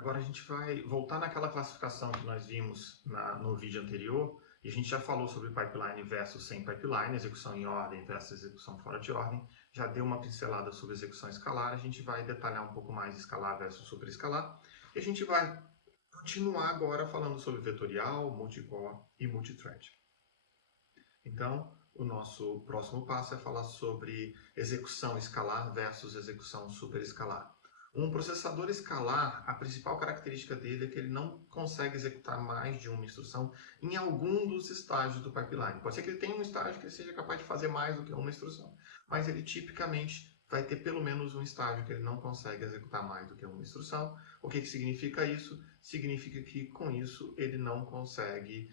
Agora a gente vai voltar naquela classificação que nós vimos no vídeo anterior, e a gente já falou sobre pipeline versus sem pipeline, execução em ordem versus execução fora de ordem, já deu uma pincelada sobre execução escalar, a gente vai detalhar um pouco mais escalar versus superescalar, e a gente vai continuar agora falando sobre vetorial, multicore e multithread. Então, o nosso próximo passo é falar sobre execução escalar versus execução superescalar. Um processador escalar, a principal característica dele é que ele não consegue executar mais de uma instrução em algum dos estágios do pipeline. Pode ser que ele tenha um estágio que ele seja capaz de fazer mais do que uma instrução, mas ele tipicamente vai ter pelo menos um estágio que ele não consegue executar mais do que uma instrução. O que significa isso? Significa que com isso ele não consegue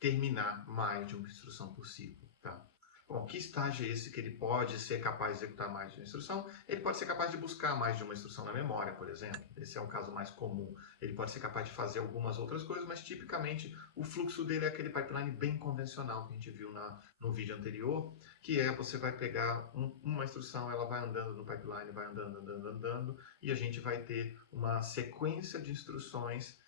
terminar mais de uma instrução possível. Tá? Bom, que estágio é esse que ele pode ser capaz de executar mais de uma instrução? Ele pode ser capaz de buscar mais de uma instrução na memória, por exemplo. Esse é o caso mais comum. Ele pode ser capaz de fazer algumas outras coisas, mas tipicamente o fluxo dele é aquele pipeline bem convencional que a gente viu no vídeo anterior, que é você vai pegar uma instrução, ela vai andando no pipeline, vai andando, e a gente vai ter uma sequência de instruções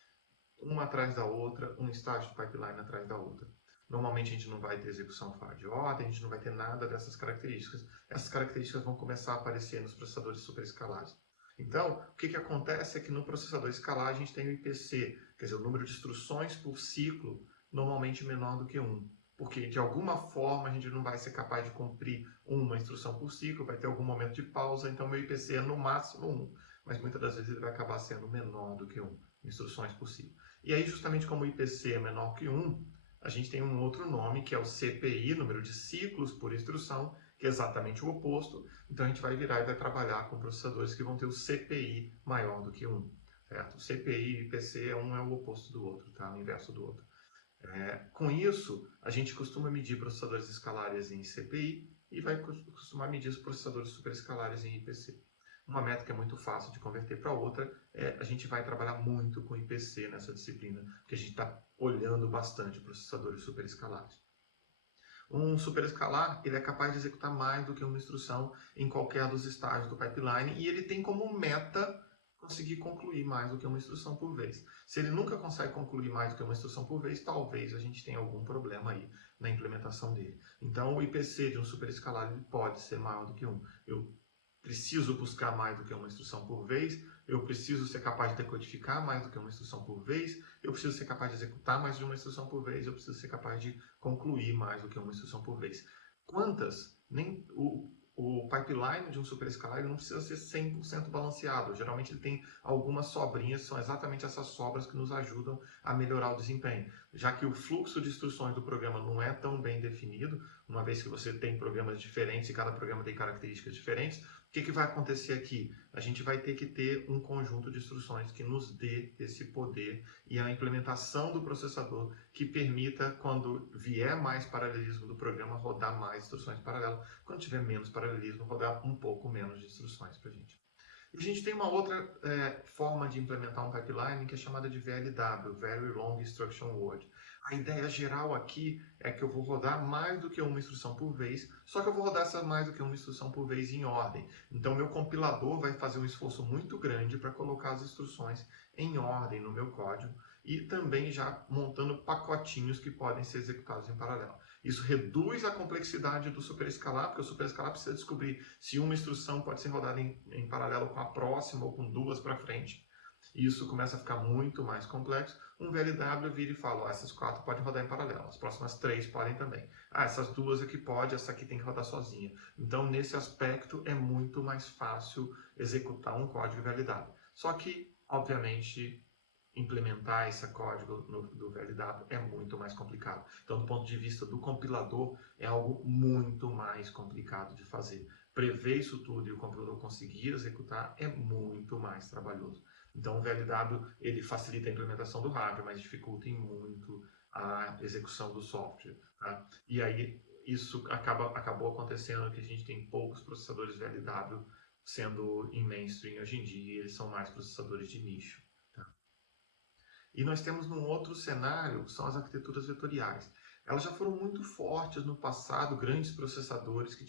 uma atrás da outra, um estágio de pipeline atrás da outra. Normalmente a gente não vai ter execução fora de ordem, a gente não vai ter nada dessas características. Essas características vão começar a aparecer nos processadores superescalares. Então, o que acontece é que no processador escalar a gente tem o IPC, quer dizer, o número de instruções por ciclo normalmente menor do que 1. Porque de alguma forma a gente não vai ser capaz de cumprir uma instrução por ciclo, vai ter algum momento de pausa, então meu IPC é no máximo 1, mas muitas das vezes ele vai acabar sendo menor do que 1 instruções por ciclo. E aí, justamente como o IPC é menor que 1, a gente tem um outro nome, que é o CPI, número de ciclos por instrução, que é exatamente o oposto. Então, a gente vai virar e vai trabalhar com processadores que vão ter o CPI maior do que 1. Certo? O CPI e IPC, um é o oposto do outro, tá? O inverso do outro. Com isso, a gente costuma medir processadores escalares em CPI e vai costumar medir os processadores superescalares em IPC. Uma métrica muito fácil de converter para outra é a gente vai trabalhar muito com IPC nessa disciplina, porque a gente está olhando bastante processadores superescalares. Um superescalar, ele é capaz de executar mais do que uma instrução em qualquer dos estágios do pipeline e ele tem como meta conseguir concluir mais do que uma instrução por vez. Se ele nunca consegue concluir mais do que uma instrução por vez, talvez a gente tenha algum problema aí na implementação dele. Então, o IPC de um superescalar ele pode ser maior do que 1. Eu preciso buscar mais do que uma instrução por vez, eu preciso ser capaz de decodificar mais do que uma instrução por vez, eu preciso ser capaz de executar mais de uma instrução por vez, eu preciso ser capaz de concluir mais do que uma instrução por vez. Quantas? Nem o pipeline de um superescalar ele não precisa ser 100% balanceado. Geralmente ele tem algumas sobrinhas, são exatamente essas sobras que nos ajudam a melhorar o desempenho. Já que o fluxo de instruções do programa não é tão bem definido, uma vez que você tem programas diferentes e cada programa tem características diferentes, o que vai acontecer aqui? A gente vai ter que ter um conjunto de instruções que nos dê esse poder e a implementação do processador que permita, quando vier mais paralelismo do programa, rodar mais instruções paralelas. Quando tiver menos paralelismo, rodar um pouco menos de instruções para a gente. E a gente tem uma outra forma de implementar um pipeline que é chamada de VLW, Very Long Instruction Word. A ideia geral aqui é que eu vou rodar mais do que uma instrução por vez, só que eu vou rodar essa mais do que uma instrução por vez em ordem. Então, meu compilador vai fazer um esforço muito grande para colocar as instruções em ordem no meu código e também já montando pacotinhos que podem ser executados em paralelo. Isso reduz a complexidade do superescalar, porque o superescalar precisa descobrir se uma instrução pode ser rodada em paralelo com a próxima ou com duas para frente. E isso começa a ficar muito mais complexo. Um VLW vira e fala, essas 4 podem rodar em paralelo, as próximas 3 podem também. Essas 2 aqui pode, essa aqui tem que rodar sozinha. Então, nesse aspecto, é muito mais fácil executar um código VLW. Só que, obviamente, implementar esse código do VLW é muito mais complicado. Então, do ponto de vista do compilador, é algo muito mais complicado de fazer. Prever isso tudo e o compilador conseguir executar é muito mais trabalhoso. Então, o VLW ele facilita a implementação do hardware, mas dificulta muito a execução do software. Tá? E aí, isso acabou acontecendo que a gente tem poucos processadores VLW sendo em mainstream hoje em dia, e eles são mais processadores de nicho. E nós temos num outro cenário, que são as arquiteturas vetoriais. Elas já foram muito fortes no passado, grandes processadores que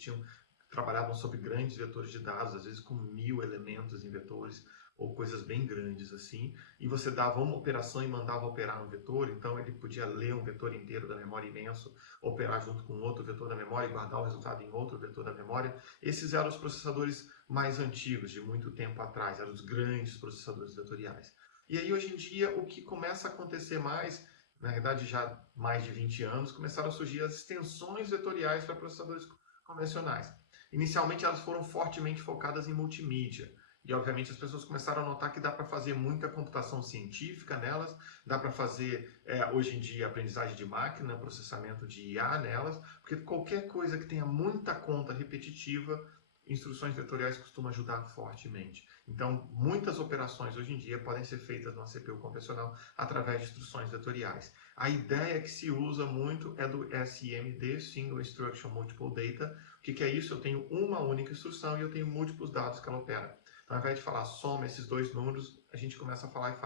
trabalhavam sobre grandes vetores de dados, às vezes com 1000 elementos em vetores. ou coisas bem grandes assim, e você dava uma operação e mandava operar um vetor, então ele podia ler um vetor inteiro da memória imenso, operar junto com outro vetor da memória e guardar o resultado em outro vetor da memória. Esses eram os processadores mais antigos, de muito tempo atrás, eram os grandes processadores vetoriais. E aí, hoje em dia, o que começa a acontecer mais, na verdade, já mais de 20 anos, começaram a surgir as extensões vetoriais para processadores convencionais. Inicialmente, elas foram fortemente focadas em multimídia. E, obviamente, as pessoas começaram a notar que dá para fazer muita computação científica nelas, dá para fazer, hoje em dia, aprendizagem de máquina, processamento de IA nelas, porque qualquer coisa que tenha muita conta repetitiva, instruções vetoriais costumam ajudar fortemente. Então, muitas operações hoje em dia podem ser feitas numa CPU convencional através de instruções vetoriais. A ideia que se usa muito é do SIMD, Single Instruction Multiple Data. O que é isso? Eu tenho uma única instrução e eu tenho múltiplos dados que ela opera. Então, ao invés de falar soma esses dois números, a gente começa a falar e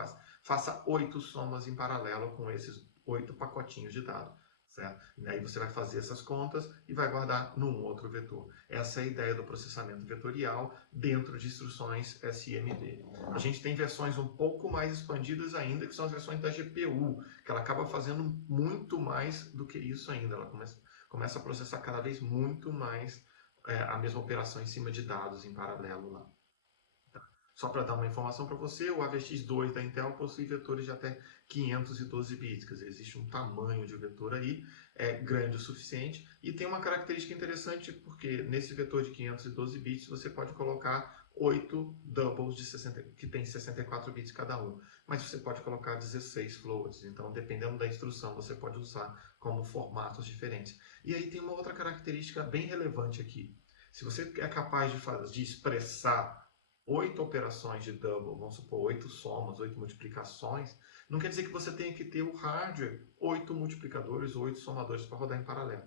faça 8 somas em paralelo com esses 8 pacotinhos de dados. Certo? E aí você vai fazer essas contas e vai guardar num outro vetor. Essa é a ideia do processamento vetorial dentro de instruções SIMD. A gente tem versões um pouco mais expandidas ainda, que são as versões da GPU, que ela acaba fazendo muito mais do que isso ainda. Ela começa a processar cada vez muito mais a mesma operação em cima de dados em paralelo lá. Só para dar uma informação para você, o AVX2 da Intel possui vetores de até 512 bits, quer dizer, existe um tamanho de vetor aí, grande o suficiente, e tem uma característica interessante, porque nesse vetor de 512 bits você pode colocar 8 doubles que tem 64 bits cada um, mas você pode colocar 16 floats, então dependendo da instrução você pode usar como formatos diferentes. E aí tem uma outra característica bem relevante aqui. Se você é capaz de expressar 8 operações de double, vamos supor, 8 somas, 8 multiplicações, não quer dizer que você tenha que ter o hardware 8 multiplicadores ou 8 somadores para rodar em paralelo.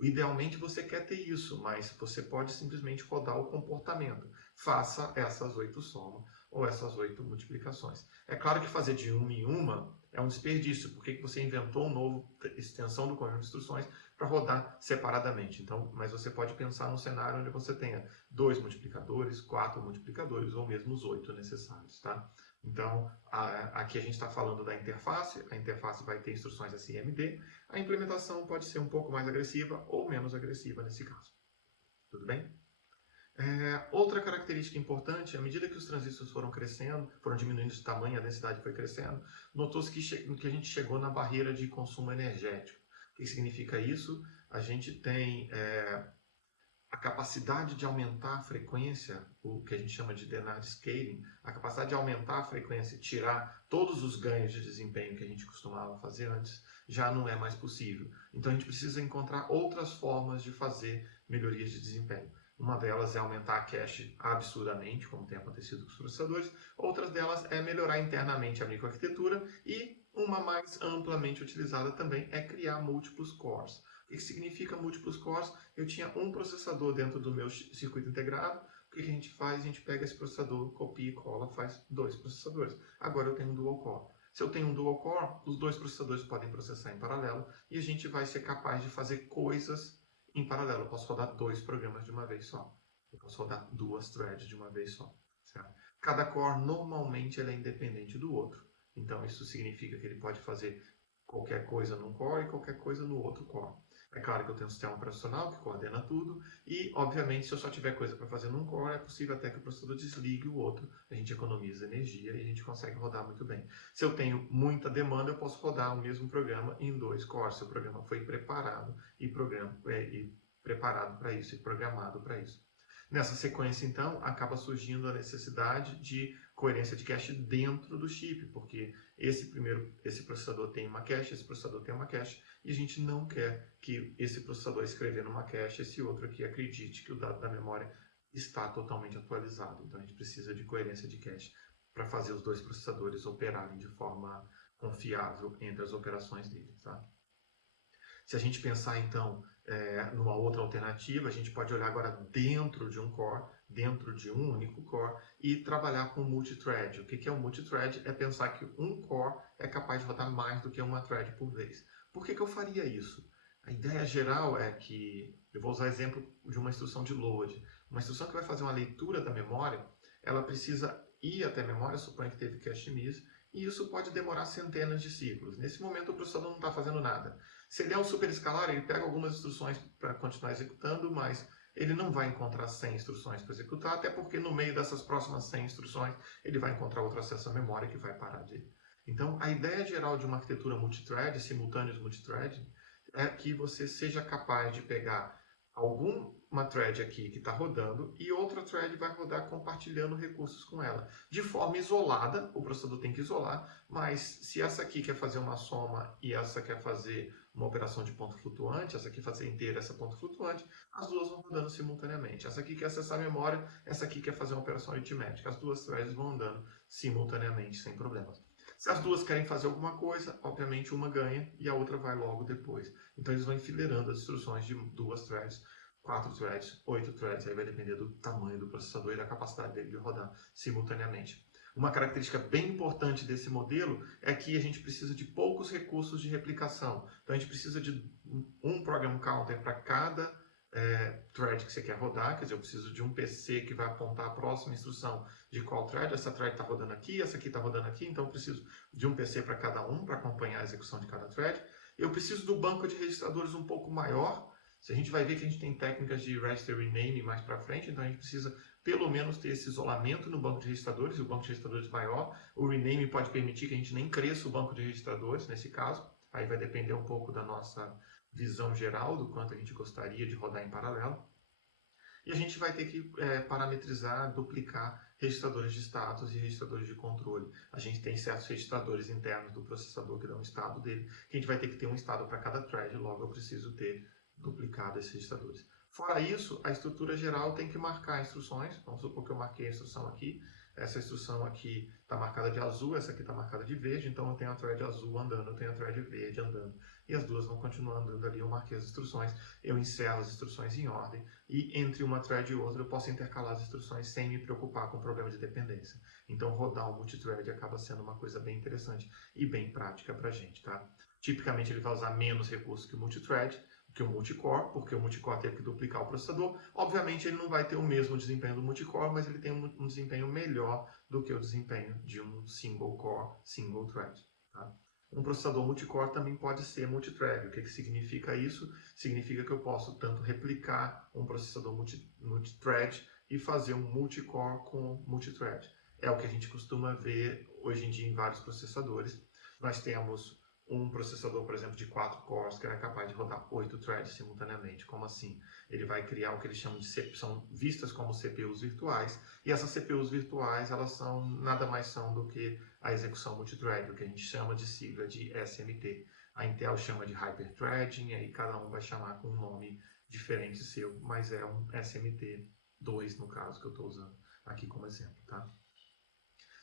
Idealmente você quer ter isso, mas você pode simplesmente rodar o comportamento. Faça essas 8 somas ou essas 8 multiplicações. É claro que fazer de uma em uma é um desperdício, porque você inventou uma nova extensão do conjunto de instruções para rodar separadamente. Então, mas você pode pensar num cenário onde você tenha 2 multiplicadores, 4 multiplicadores ou mesmo os 8 necessários, tá? Então, aqui a gente está falando da interface, a interface vai ter instruções SIMD, a implementação pode ser um pouco mais agressiva ou menos agressiva nesse caso. Tudo bem? Outra característica importante, à medida que os transistores foram crescendo, foram diminuindo de tamanho, a densidade foi crescendo, notou-se que a gente chegou na barreira de consumo energético. O que significa isso? A gente tem a capacidade de aumentar a frequência, o que a gente chama de Dennard Scaling, a capacidade de aumentar a frequência e tirar todos os ganhos de desempenho que a gente costumava fazer antes, já não é mais possível. Então a gente precisa encontrar outras formas de fazer melhorias de desempenho. Uma delas é aumentar a cache absurdamente, como tem acontecido com os processadores. Outras delas é melhorar internamente a microarquitetura. E uma mais amplamente utilizada também é criar múltiplos cores. O que significa múltiplos cores? Eu tinha um processador dentro do meu circuito integrado. O que a gente faz? A gente pega esse processador, copia e cola, faz 2 processadores. Agora eu tenho um dual core. Se eu tenho um dual core, os 2 processadores podem processar em paralelo e a gente vai ser capaz de fazer coisas em paralelo. Eu posso rodar 2 programas de uma vez só. Eu posso rodar 2 threads de uma vez só. Certo? Cada core normalmente ele é independente do outro. Então isso significa que ele pode fazer qualquer coisa num core e qualquer coisa no outro core. É claro que eu tenho um sistema operacional que coordena tudo e, obviamente, se eu só tiver coisa para fazer num core, é possível até que o processador desligue o outro, a gente economiza energia e a gente consegue rodar muito bem. Se eu tenho muita demanda, eu posso rodar o mesmo programa em 2 cores, se o programa foi preparado e preparado para isso e programado para isso. Nessa sequência, então, acaba surgindo a necessidade de coerência de cache dentro do chip, porque esse processador tem uma cache, esse processador tem uma cache, e a gente não quer que esse processador escrever numa cache, esse outro aqui acredite que o dado da memória está totalmente atualizado. Então a gente precisa de coerência de cache para fazer os 2 processadores operarem de forma confiável entre as operações deles, tá? Se a gente pensar então numa outra alternativa, a gente pode olhar agora dentro de um core, dentro de um único core e trabalhar com multithread. O que é um multithread? É pensar que um core é capaz de rodar mais do que uma thread por vez. Por que eu faria isso? A ideia geral é que, eu vou usar exemplo de uma instrução de load. Uma instrução que vai fazer uma leitura da memória, ela precisa ir até memória, suponha que teve cache miss, e isso pode demorar centenas de ciclos. Nesse momento o processador não está fazendo nada. Se ele é um superescalar, ele pega algumas instruções para continuar executando, mas ele não vai encontrar 100 instruções para executar, até porque no meio dessas próximas 100 instruções ele vai encontrar outro acesso à memória que vai parar dele. Então, a ideia geral de uma arquitetura multithread, simultâneos multithread, é que você seja capaz de pegar alguma thread aqui que está rodando e outra thread vai rodar compartilhando recursos com ela. De forma isolada, o processador tem que isolar, mas se essa aqui quer fazer uma soma e essa quer fazer uma operação de ponto flutuante, essa aqui fazer inteira, essa ponto flutuante, as duas vão rodando simultaneamente. Essa aqui quer acessar a memória, essa aqui quer fazer uma operação aritmética. As duas threads vão andando simultaneamente, sem problemas. Se as duas querem fazer alguma coisa, obviamente uma ganha e a outra vai logo depois. Então eles vão enfileirando as instruções de 2 threads, 4 threads, 8 threads, aí vai depender do tamanho do processador e da capacidade dele de rodar simultaneamente. Uma característica bem importante desse modelo é que a gente precisa de poucos recursos de replicação. Então a gente precisa de um program counter para cada thread que você quer rodar, quer dizer, eu preciso de um PC que vai apontar a próxima instrução de qual thread, essa thread está rodando aqui, essa aqui está rodando aqui, então eu preciso de um PC para cada um, para acompanhar a execução de cada thread. Eu preciso do banco de registradores um pouco maior, a gente vai ver que a gente tem técnicas de register rename mais para frente, então a gente precisa pelo menos ter esse isolamento no banco de registradores, e o banco de registradores maior. O rename pode permitir que a gente nem cresça o banco de registradores nesse caso, aí vai depender um pouco da nossa visão geral do quanto a gente gostaria de rodar em paralelo. E a gente vai ter que parametrizar, duplicar registradores de status e registradores de controle. A gente tem certos registradores internos do processador que dão o estado dele, que a gente vai ter que ter um estado para cada thread, logo eu preciso ter duplicado esses registradores. Fora isso, a estrutura geral tem que marcar instruções. Vamos supor que eu marquei a instrução aqui. Essa instrução aqui está marcada de azul, essa aqui está marcada de verde, então eu tenho a thread azul andando, eu tenho a thread verde andando. E as duas vão continuar andando ali, eu marquei as instruções, eu encerro as instruções em ordem, e entre uma thread e outra eu posso intercalar as instruções sem me preocupar com o problema de dependência. Então rodar um multithread acaba sendo uma coisa bem interessante e bem prática para a gente, tá? Tipicamente ele vai usar menos recursos que o multithread, que o multicore, porque o multicore teve que duplicar o processador. Obviamente ele não vai ter o mesmo desempenho do multicore, mas ele tem um desempenho melhor do que o desempenho de um single core, single thread. Tá? Um processador multicore também pode ser multithread. O que significa isso? Significa que eu posso tanto replicar um processador multithread e fazer um multicore com multithread. É o que a gente costuma ver hoje em dia em vários processadores. Nós temos um processador, por exemplo, de 4 cores, que é capaz de rodar 8 threads simultaneamente. Como assim? Ele vai criar o que eles chamam de são vistas como CPUs virtuais, e essas CPUs virtuais, elas são nada mais são do que a execução multithread, o que a gente chama de sigla de SMT. A Intel chama de Hyperthreading, e aí cada um vai chamar com um nome diferente seu, mas é um SMT2 no caso que eu estou usando aqui como exemplo, tá?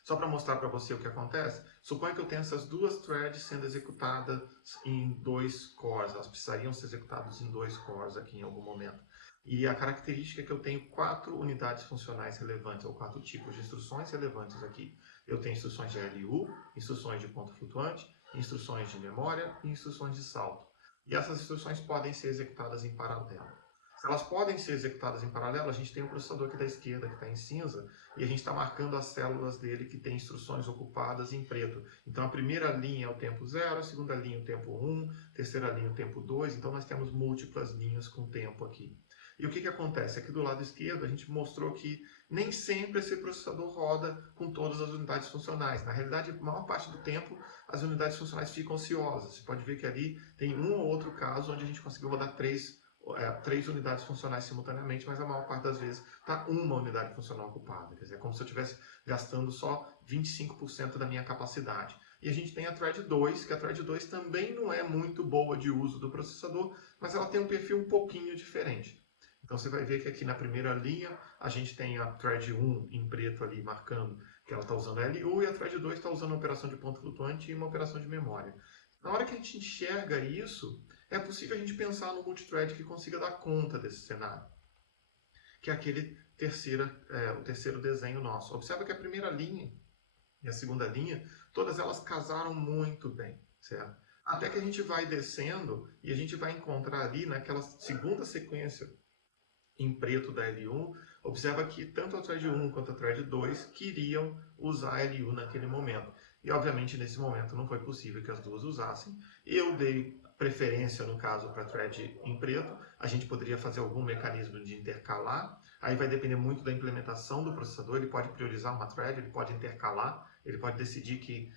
Só para mostrar para você o que acontece, suponha que eu tenho essas duas threads sendo executadas em 2 cores, elas precisariam ser executadas em 2 cores aqui em algum momento. E a característica é que eu tenho 4 unidades funcionais relevantes, ou 4 tipos de instruções relevantes aqui. Eu tenho instruções de LU, instruções de ponto flutuante, instruções de memória e instruções de salto. E essas instruções podem ser executadas em paralelo. Se elas podem ser executadas em paralelo, a gente tem um processador aqui da esquerda que está em cinza e a gente está marcando as células dele que tem instruções ocupadas em preto. Então a primeira linha é o tempo 0, a segunda linha é o tempo 1, a terceira linha é o tempo 2, então nós temos múltiplas linhas com tempo aqui. E o que acontece? Aqui do lado esquerdo a gente mostrou que nem sempre esse processador roda com todas as unidades funcionais. Na realidade, a maior parte do tempo as unidades funcionais ficam ociosas. Você pode ver que ali tem um ou outro caso onde a gente conseguiu rodar 3 unidades funcionais simultaneamente, mas a maior parte das vezes está uma unidade funcional ocupada. Quer dizer, é como se eu estivesse gastando só 25% da minha capacidade. E a gente tem a thread 2, que a thread 2 também não é muito boa de uso do processador, mas ela tem um perfil um pouquinho diferente. Então você vai ver que aqui na primeira linha a gente tem a thread 1 em preto ali marcando que ela está usando a LU, e a thread 2 está usando uma operação de ponto flutuante e uma operação de memória. Na hora que a gente enxerga isso, é possível a gente pensar no multithread que consiga dar conta desse cenário, que é aquele o terceiro desenho nosso. Observa que a primeira linha e a segunda linha, todas elas casaram muito bem, certo? Até que a gente vai descendo e a gente vai encontrar ali naquela segunda sequência em preto da L1, Observa que tanto a thread 1 quanto a thread 2 queriam usar LU naquele momento. E, obviamente, nesse momento não foi possível que as duas usassem. Eu dei preferência, no caso, para a thread em preto. A gente poderia fazer algum mecanismo de intercalar. Aí vai depender muito da implementação do processador. Ele pode priorizar uma thread, ele pode intercalar, ele pode decidir que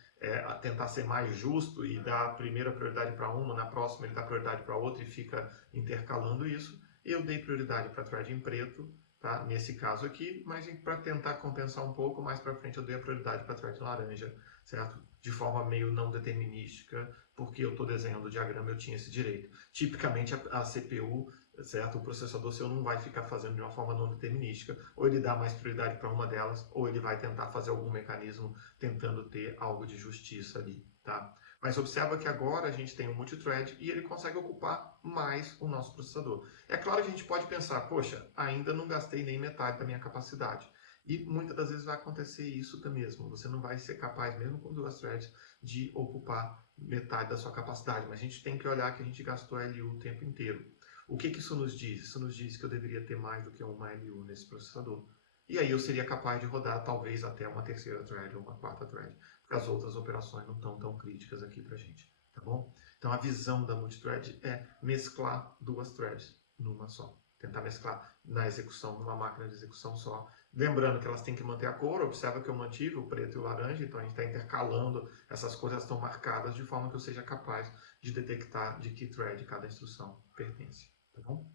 tentar ser mais justo e dar a primeira prioridade para uma, na próxima ele dá prioridade para outra e fica intercalando isso. Eu dei prioridade para a thread em preto, tá? Nesse caso aqui, mas para tentar compensar um pouco, mais para frente eu dei a prioridade para a thread laranja, certo? De forma meio não determinística, porque eu estou desenhando o diagrama, eu tinha esse direito. Tipicamente a CPU, certo? O processador seu não vai ficar fazendo de uma forma não determinística, ou ele dá mais prioridade para uma delas, ou ele vai tentar fazer algum mecanismo tentando ter algo de justiça ali, tá? Mas observa que agora a gente tem um multithread e ele consegue ocupar mais o nosso processador. É claro que a gente pode pensar, poxa, ainda não gastei nem metade da minha capacidade. E muitas das vezes vai acontecer isso mesmo. Você não vai ser capaz, mesmo com duas threads, de ocupar metade da sua capacidade. Mas a gente tem que olhar que a gente gastou LU o tempo inteiro. O que isso nos diz? Isso nos diz que eu deveria ter mais do que uma LU nesse processador. E aí eu seria capaz de rodar talvez até uma terceira thread ou uma quarta thread, porque as outras operações não estão tão críticas aqui para a gente, tá bom? Então a visão da multithread é mesclar duas threads numa só. Tentar mesclar na execução, numa máquina de execução só. Lembrando que elas têm que manter a cor, observa que eu mantive o preto e o laranja, então a gente está intercalando, essas coisas estão marcadas de forma que eu seja capaz de detectar de que thread cada instrução pertence, tá bom?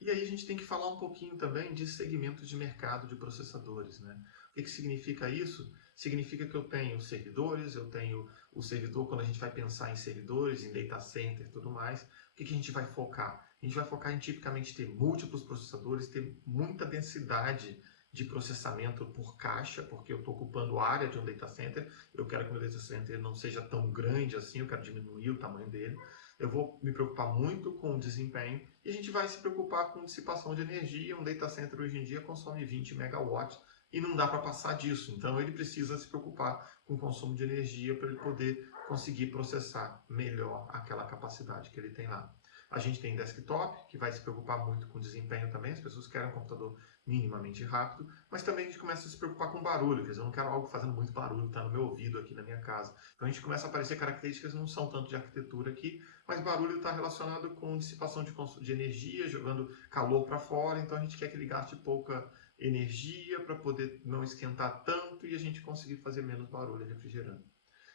E aí a gente tem que falar um pouquinho também de segmentos de mercado de processadores, né? O que significa isso? Significa que eu tenho servidores, eu tenho o servidor, quando a gente vai pensar em servidores, em data center e tudo mais, o que a gente vai focar? A gente vai focar em tipicamente ter múltiplos processadores, ter muita densidade de processamento por caixa, porque eu estou ocupando área de um data center, eu quero que o meu data center não seja tão grande assim, eu quero diminuir o tamanho dele. Eu vou me preocupar muito com o desempenho e a gente vai se preocupar com dissipação de energia. Um data center hoje em dia consome 20 megawatts e não dá para passar disso. Então ele precisa se preocupar com o consumo de energia para ele poder conseguir processar melhor aquela capacidade que ele tem lá. A gente tem desktop, que vai se preocupar muito com desempenho também, as pessoas querem um computador minimamente rápido, mas também a gente começa a se preocupar com barulho, quer dizer, eu não quero algo fazendo muito barulho, está no meu ouvido aqui na minha casa. Então a gente começa a aparecer características que não são tanto de arquitetura aqui, mas barulho está relacionado com dissipação de energia, jogando calor para fora, então a gente quer que ele gaste pouca energia para poder não esquentar tanto e a gente conseguir fazer menos barulho refrigerando.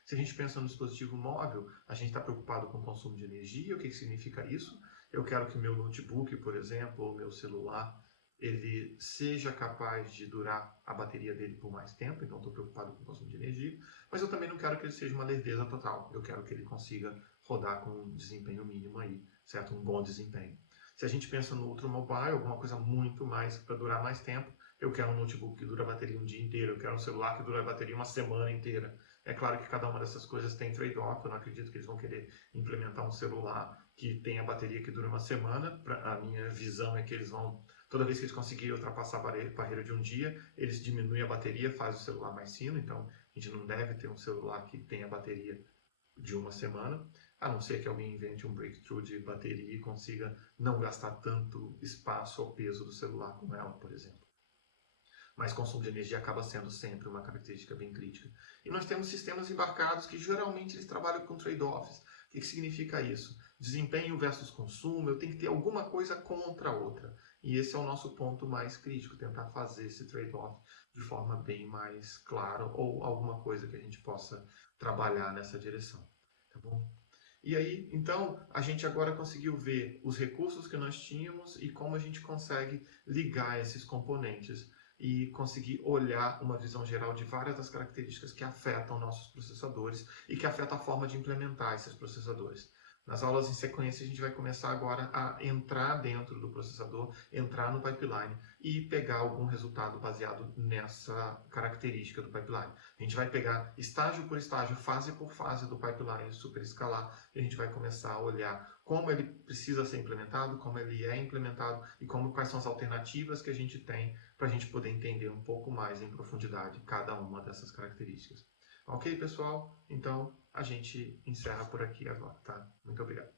Se a gente pensa no dispositivo móvel, a gente está preocupado com o consumo de energia. O que significa isso? Eu quero que meu notebook, por exemplo, ou meu celular, ele seja capaz de durar a bateria dele por mais tempo, então estou preocupado com o consumo de energia, mas eu também não quero que ele seja uma lerdeza total, eu quero que ele consiga rodar com um desempenho mínimo aí, certo? Um bom desempenho. Se a gente pensa no outro mobile, alguma coisa muito mais para durar mais tempo, eu quero um notebook que dura a bateria um dia inteiro, eu quero um celular que dura a bateria uma semana inteira. É claro que cada uma dessas coisas tem trade-off, eu não acredito que eles vão querer implementar um celular que tenha bateria que dure uma semana. A minha visão é que eles vão, toda vez que eles conseguirem ultrapassar a barreira de um dia, eles diminuem a bateria, faz o celular mais fino, então a gente não deve ter um celular que tenha bateria de uma semana, a não ser que alguém invente um breakthrough de bateria e consiga não gastar tanto espaço ou peso do celular com ela, por exemplo. Mas consumo de energia acaba sendo sempre uma característica bem crítica. E nós temos sistemas embarcados que geralmente eles trabalham com trade-offs. O que significa isso? Desempenho versus consumo, eu tenho que ter alguma coisa contra a outra. E esse é o nosso ponto mais crítico, tentar fazer esse trade-off de forma bem mais clara ou alguma coisa que a gente possa trabalhar nessa direção. Tá bom? E aí, então, a gente agora conseguiu ver os recursos que nós tínhamos e como a gente consegue ligar esses componentes e conseguir olhar uma visão geral de várias das características que afetam nossos processadores e que afetam a forma de implementar esses processadores. Nas aulas em sequência, a gente vai começar agora a entrar dentro do processador, entrar no pipeline e pegar algum resultado baseado nessa característica do pipeline. A gente vai pegar estágio por estágio, fase por fase do pipeline superescalar e a gente vai começar a olhar como ele precisa ser implementado, como ele é implementado e quais são as alternativas que a gente tem para a gente poder entender um pouco mais em profundidade cada uma dessas características. Ok, pessoal? Então, a gente encerra por aqui agora, tá? Muito obrigado.